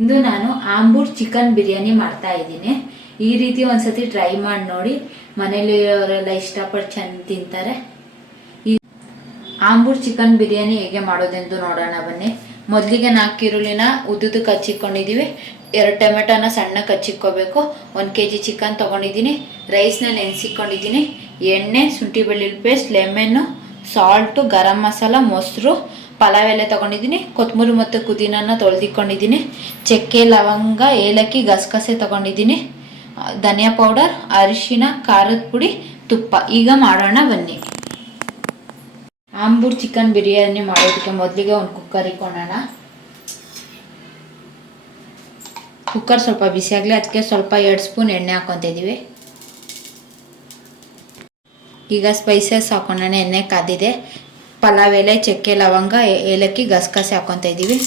ಇಂದು ನಾನು ಆಂಬೂರ್ ಚಿಕನ್ ಬಿರಿಯಾನಿ ಮಾಡ್ತಾ ಇದ್ದೀನಿ. ಈ ರೀತಿ ಒಂದ್ಸತಿ ಟ್ರೈ ಮಾಡಿ ನೋಡಿ, ಮನೇಲಿರೋರೆಲ್ಲ ಇಷ್ಟಪಟ್ಟು ಚೆಂದ ತಿಂತಾರೆ. ಈ ಆಂಬೂರ್ ಚಿಕನ್ ಬಿರಿಯಾನಿ ಹೇಗೆ ಮಾಡೋದೆಂದು ನೋಡೋಣ ಬನ್ನಿ. ಮೊದಲಿಗೆ 4 ಈರುಳ್ಳಿನ ಉದ್ದುದಕ್ಕೆ ಹಚ್ಚಿಕೊಂಡಿದ್ದೀವಿ. 2 ಟೊಮೆಟೊನ ಸಣ್ಣಕ್ಕೆ ಹಚ್ಚಿಕ್ಕೋಬೇಕು. 1 kg ಚಿಕನ್ ತೊಗೊಂಡಿದ್ದೀನಿ. ರೈಸ್ನ ನೆನೆಸಿಕೊಂಡಿದ್ದೀನಿ. ಎಣ್ಣೆ, ಶುಂಠಿ ಬೆಳ್ಳುಳ್ಳಿ paste, lemon, salt, garam masala, ಮೊಸರು, ಪಲಾವ್ ಎಲೆ ತೊಗೊಂಡಿದ್ದೀನಿ. ಕೊತ್ತಂಬರಿ ಮತ್ತು ಪುದೀನನ ತೊಳೆದಿಕೊಂಡಿದ್ದೀನಿ. ಚಕ್ಕೆ, ಲವಂಗ, ಏಲಕ್ಕಿ, ಗಸಗಸೆ ತೊಗೊಂಡಿದ್ದೀನಿ. ಧನಿಯಾ ಪೌಡರ್, ಅರಿಶಿನ, ಖಾರದ ಪುಡಿ, ತುಪ್ಪ. ಈಗ ಮಾಡೋಣ ಬನ್ನಿ. ಆಂಬೂರ್ ಚಿಕನ್ ಬಿರಿಯಾನಿ ಮಾಡೋದಕ್ಕೆ ಮೊದಲಿಗೆ ಒಂದು ಕುಕ್ಕರ್ ಇಟ್ಕೊಳ್ಳೋಣ. ಕುಕ್ಕರ್ ಸ್ವಲ್ಪ ಬಿಸಿ ಆಗಲಿ, ಅದಕ್ಕೆ ಸ್ವಲ್ಪ 2 ಸ್ಪೂನ್ ಎಣ್ಣೆ ಹಾಕೊತಿದ್ದೀವಿ. ಈಗ ಸ್ಪೈಸಸ್ ಹಾಕೊಳ್ಳೋಣ. ಎಣ್ಣೆ ಕಾದಿದೆ. ಪಲಾವ್ ಎಲೆ, ಚಕ್ಕೆ, ಲವಂಗ, ಏಲಕ್ಕಿ, ಗಸಗಸೆ ಹಾಕೊತಾ ಇದ್ದೀವಿ.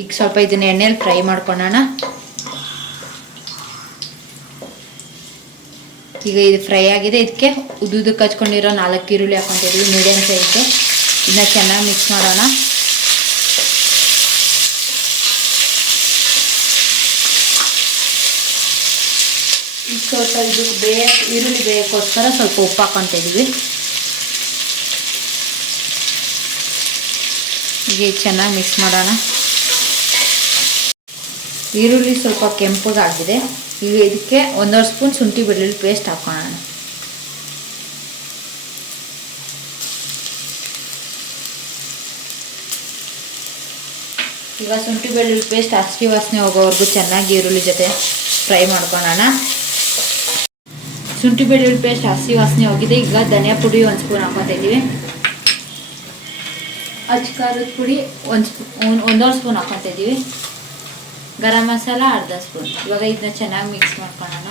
ಈಗ ಸ್ವಲ್ಪ ಇದನ್ನ ಎಣ್ಣೆಯಲ್ಲಿ ಫ್ರೈ ಮಾಡ್ಕೊಳ್ಳೋಣ. ಈಗ ಇದು ಫ್ರೈ ಆಗಿದೆ. ಇದಕ್ಕೆ ಉದ್ದುದಕ್ಕೆ ಹಚ್ಕೊಂಡಿರೋ 4 ಈರುಳ್ಳಿ ಹಾಕೊತಾ ಇದ್ದೀವಿ, ಮೀಡಿಯಂ ಸೈಜ್ಗೆ. ಇದನ್ನ ಚೆನ್ನಾಗಿ ಮಿಕ್ಸ್ ಮಾಡೋಣ. ಈಗ ಸ್ವಲ್ಪ ಇದಕ್ಕೆ ಈರುಳ್ಳಿ ಬೇಯಕ್ಕೋಸ್ಕರ ಸ್ವಲ್ಪ ಉಪ್ಪು ಹಾಕೊತಾ ಇದ್ದೀವಿ. ಈಗ ಚೆನ್ನಾಗಿ ಮಿಕ್ಸ್ ಮಾಡೋಣ. ಈರುಳ್ಳಿ ಸ್ವಲ್ಪ ಕೆಂಪಗಾಗಿದೆ. ಈಗ ಇದಕ್ಕೆ 1.5 ಸ್ಪೂನ್ ಶುಂಠಿ ಬೆಳ್ಳುಳ್ಳಿ ಪೇಸ್ಟ್ ಹಾಕೋಣ. ಈಗ ಶುಂಠಿ ಬೆಳ್ಳುಳ್ಳಿ ಪೇಸ್ಟ್ ಹಸಿ ವಾಸನೆ ಹೋಗೋವರೆಗೂ ಚೆನ್ನಾಗಿ ಈರುಳ್ಳಿ ಜೊತೆ ಫ್ರೈ ಮಾಡ್ಕೊಳ್ಳೋಣ. ಶುಂಠಿ ಬೆಳ್ಳುಳ್ಳಿ ಪೇಸ್ಟ್ ಹಸಿ ವಾಸನೆ ಹೋಗಿದೆ. ಈಗ ಧನಿಯಾ ಪುಡಿ 1 ಸ್ಪೂನ್ ಹಾಕೊತಾ ಇದ್ದೀವಿ. ಖಾರದ ಪುಡಿ 1.5 ಸ್ಪೂನ್ ಹಾಕೊತಾ ಇದ್ದೀವಿ. ಗರಂ ಮಸಾಲ 1/2 ಸ್ಪೂನ್. ಇವಾಗ ಇದನ್ನ ಚೆನ್ನಾಗಿ ಮಿಕ್ಸ್ ಮಾಡ್ಕೊಳ್ಳೋಣ.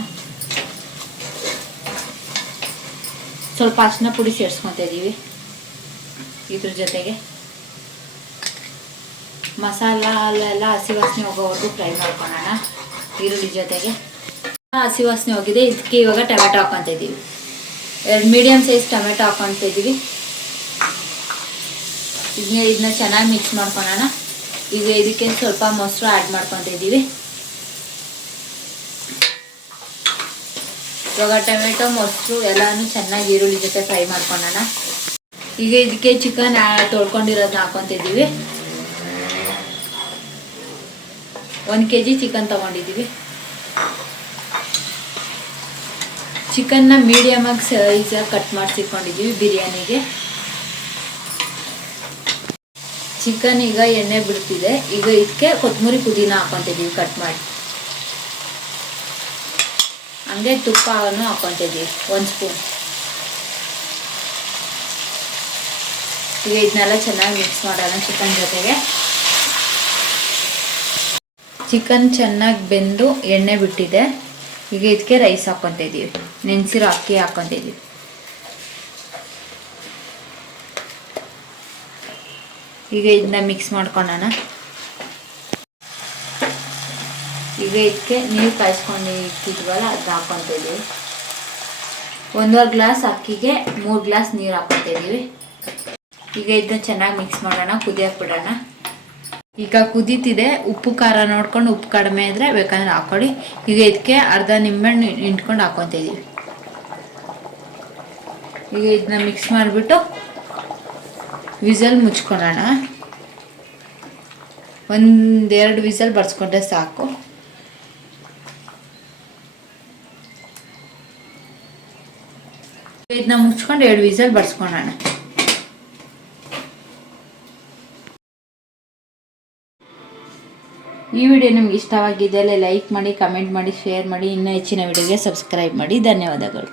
ಸ್ವಲ್ಪ ಅರಿಶಿನ ಪುಡಿ ಸೇರಿಸ್ಕೊತಾ ಇದ್ದೀವಿ. ಇದ್ರ ಜೊತೆಗೆ ಮಸಾಲ ಅಲ್ಲೆಲ್ಲ ಹಸಿ ವಾಸನೆ ಹೋಗೋವರೆಗೂ ಫ್ರೈ ಮಾಡ್ಕೊಳ್ಳೋಣ. ಈರುಳ್ಳಿ ಜೊತೆಗೆ ಹಸಿ ವಾಸನೆ ಹೋಗಿದೆ. ಇದಕ್ಕೆ ಇವಾಗ ಟೊಮೆಟೊ ಹಾಕೊತಾ ಇದ್ದೀವಿ. 2 ಮೀಡಿಯಂ ಸೈಜ್ ಟೊಮೆಟೊ ಹಾಕೊತಾ ಇದ್ದೀವಿ. ಇದನ್ನ ಚೆನ್ನಾಗಿ ಮಿಕ್ಸ್ ಮಾಡ್ಕೊಳ್ಳೋಣ. ಈಗ ಇದಕ್ಕೆ ಸ್ವಲ್ಪ ಮೊಸರು ಆ್ಯಡ್ ಮಾಡ್ಕೊತಾ ಇದ್ದೀವಿ. ಇವಾಗ ಟೊಮೆಟೊ, ಮೊಸರು ಎಲ್ಲಾನು ಚೆನ್ನಾಗಿ ಈರುಳ್ಳಿ ಜೊತೆ ಫ್ರೈ ಮಾಡ್ಕೊಳ್ಳೋಣ. ಈಗ ಇದಕ್ಕೆ ಚಿಕನ್ ತೊಳ್ಕೊಂಡಿರೋದನ್ನ ಹಾಕೊತಾ ಇದ್ದೀವಿ. 1 kg ಚಿಕನ್ ತೊಗೊಂಡಿದ್ದೀವಿ. ಚಿಕನ್ನ ಮೀಡಿಯಮ್ ಆಗಿ ಸೈಜಾಗಿ ಕಟ್ ಮಾಡಿಸಿಕೊಂಡಿದ್ದೀವಿ ಬಿರಿಯಾನಿಗೆ. ಚಿಕನ್ ಈಗ ಎಣ್ಣೆ ಬಿಡ್ತಿದೆ. ಈಗ ಇದಕ್ಕೆ ಕೊತ್ತಂಬರಿ ಪುದೀನ ಹಾಕೊತಿದ್ದೀವಿ ಕಟ್ ಮಾಡಿ. ಹಂಗೆ ತುಪ್ಪವನ್ನು ಹಾಕೊತಿದ್ದೀವಿ 1 ಸ್ಪೂನ್. ಈಗ ಇದನ್ನೆಲ್ಲ ಚೆನ್ನಾಗಿ ಮಿಕ್ಸ್ ಮಾಡೋಣ ಚಿಕನ್ ಜೊತೆಗೆ. ಚಿಕನ್ ಚೆನ್ನಾಗಿ ಬೆಂದು ಎಣ್ಣೆ ಬಿಟ್ಟಿದೆ. ಈಗ ಇದಕ್ಕೆ ರೈಸ್ ಹಾಕೊತಾ ಇದ್ದೀವಿ. ನೆನೆಸಿರೋ ಅಕ್ಕಿ ಹಾಕೊತಾ ಇದ್ದೀವಿ. ಈಗ ಇದನ್ನ ಮಿಕ್ಸ್ ಮಾಡ್ಕೊಳ್ಳೋಣ. ಈಗ ಇದಕ್ಕೆ ನೀರು ಕಾಯಿಸ್ಕೊಂಡು ಇಟ್ಟಿದ್ವಲ್ಲ ಅದನ್ನ ಹಾಕೊತಾ ಇದ್ದೀವಿ. 1.5 ಗ್ಲಾಸ್ ಅಕ್ಕಿಗೆ 3 ಗ್ಲಾಸ್ ನೀರು ಹಾಕೊತಾ ಇದ್ದೀವಿ. ಈಗ ಇದನ್ನ ಚೆನ್ನಾಗಿ ಮಿಕ್ಸ್ ಮಾಡೋಣ. ಕುದಿಯಕ್ಕೆ ಬಿಡೋಣ. ಈಗ ಕುದೀತಿದೆ. ಉಪ್ಪು ಖಾರ ನೋಡ್ಕೊಂಡು ಉಪ್ಪು ಕಡಿಮೆ ಇದ್ರೆ ಬೇಕಂದ್ರೆ ಹಾಕೊಳ್ಳಿ. ಈಗ ಇದಕ್ಕೆ ಅರ್ಧ ನಿಂಬೆಹಣ್ಣು ಹಿಂಡ್ಕೊಂಡು ಹಾಕೊತಾ ಇದ್ದೀವಿ. ಈಗ ಇದನ್ನ ಮಿಕ್ಸ್ ಮಾಡಿಬಿಟ್ಟು ವಿಸಲ್ ಮುಚ್ಕೊಳ್ಳೋಣ. 1-2 ವಿಸಲ್ ಬರ್ಸ್ಕೊಂಡ್ರೆ ಸಾಕು. ಇದನ್ನ ಮುಚ್ಕೊಂಡು 2 ವಿಸಲ್ ಬರ್ಸ್ಕೊಳ್ಳೋಣ. ಈ ವಿಡಿಯೋ ನಿಮ್ಗೆ ಇಷ್ಟವಾಗಿದ್ದಲ್ಲಿ ಲೈಕ್ ಮಾಡಿ, ಕಮೆಂಟ್ ಮಾಡಿ, ಶೇರ್ ಮಾಡಿ. ಇನ್ನೂ ಹೆಚ್ಚಿನ ವಿಡಿಯೋಗೆ ಸಬ್ಸ್ಕ್ರೈಬ್ ಮಾಡಿ. ಧನ್ಯವಾದಗಳು.